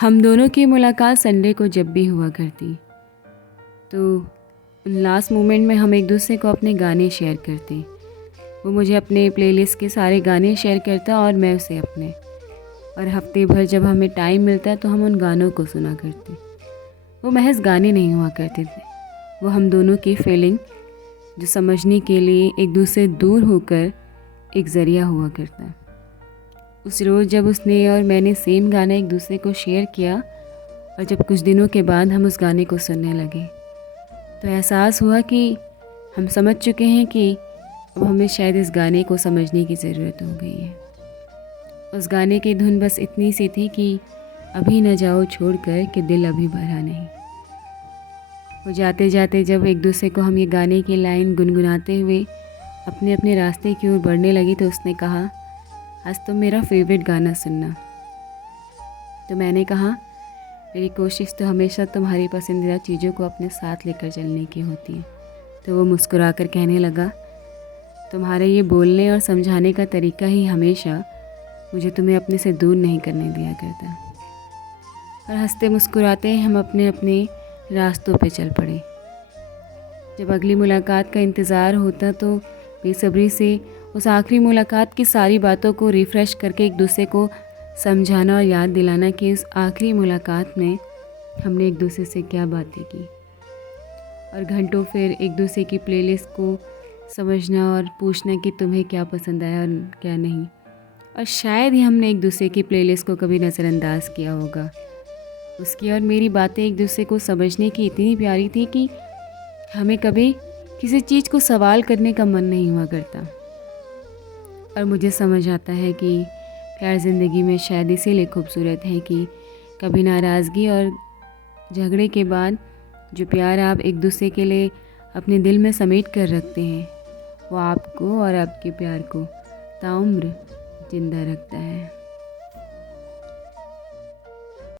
हम दोनों की मुलाकात संडे को जब भी हुआ करती तो उन लास्ट मोमेंट में हम एक दूसरे को अपने गाने शेयर करते। वो मुझे अपने प्लेलिस्ट के सारे गाने शेयर करता और मैं उसे अपने, और हफ्ते भर जब हमें टाइम मिलता तो हम उन गानों को सुना करते। वो महज गाने नहीं हुआ करते थे, वो हम दोनों की फीलिंग जो समझने के लिए एक दूसरे दूर होकर एक ज़रिया हुआ करता। उस रोज़ जब उसने और मैंने सेम गाना एक दूसरे को शेयर किया और जब कुछ दिनों के बाद हम उस गाने को सुनने लगे तो एहसास हुआ कि हम समझ चुके हैं कि अब हमें शायद इस गाने को समझने की ज़रूरत हो गई है। उस गाने की धुन बस इतनी सी थी कि अभी न जाओ छोड़कर कि दिल अभी भरा नहीं। वो जाते जाते जब एक दूसरे को हम ये गाने की लाइन गुनगुनाते हुए अपने अपने रास्ते की ओर बढ़ने लगी तो उसने कहा, आज तुम मेरा फेवरेट गाना सुनना। तो मैंने कहा, मेरी कोशिश तो हमेशा तुम्हारी पसंदीदा चीज़ों को अपने साथ लेकर चलने की होती है। तो वो मुस्कुरा कर कहने लगा, तुम्हारे ये बोलने और समझाने का तरीका ही हमेशा मुझे तुम्हें अपने से दूर नहीं करने दिया करता। और हंसते मुस्कुराते हम अपने अपने रास्तों पे चल पड़े। जब अगली मुलाकात का इंतज़ार होता तो बेसब्री से उस आखिरी मुलाकात की सारी बातों को रिफ़्रेश करके एक दूसरे को समझाना और याद दिलाना कि उस आखिरी मुलाकात में हमने एक दूसरे से क्या बातें की, और घंटों फिर एक दूसरे की प्लेलिस्ट को समझना और पूछना कि तुम्हें क्या पसंद आया और क्या नहीं। और शायद ही हमने एक दूसरे की प्लेलिस्ट को कभी नज़रअंदाज किया होगा। उसकी और मेरी बातें एक दूसरे को समझने की इतनी प्यारी थी कि हमें कभी किसी चीज़ को सवाल करने का मन नहीं हुआ करता। और मुझे समझ आता है कि प्यार ज़िंदगी में शायद इसीलिए खूबसूरत है कि कभी नाराज़गी और झगड़े के बाद जो प्यार आप एक दूसरे के लिए अपने दिल में समेट कर रखते हैं वो आपको और आपके प्यार को ताउम्र ज़िंदा रखता है।